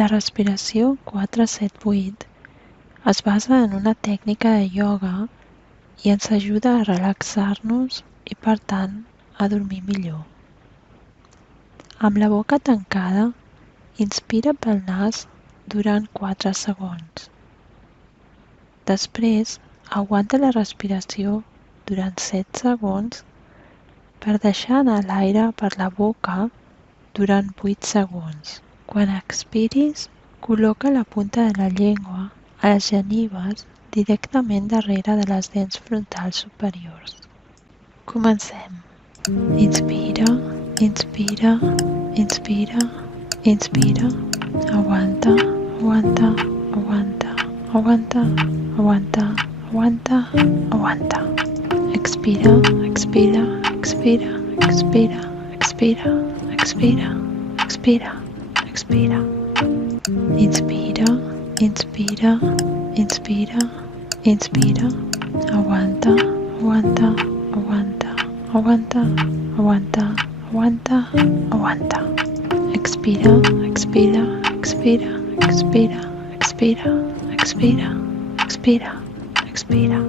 La respiració 4-7-8 es basa en una tècnica de ioga i ens ajuda a relaxar-nos i, per tant, a dormir millor. Amb la boca tancada, inspira pel nas durant 4 segons. Després, aguanta la respiració durant 7 segons per deixar anar l'aire per la boca durant 8 segons. Quan expiris, col·loca la punta de la llengua a les genives directament darrere de les dents frontals superiors. Comencem. Inspira, inspira, inspira, inspira. Aguanta, aguanta, aguanta, aguanta, aguanta, aguanta, aguanta. Expira, expira, expira, expira, expira, expira, expira, expira. Inspira, inspira, inspira, inspira. Aguanta, aguanta, aguanta, aguanta, aguanta, aguanta, aguanta. Expira, expira, expira, expira, expira, expira, expira, expira.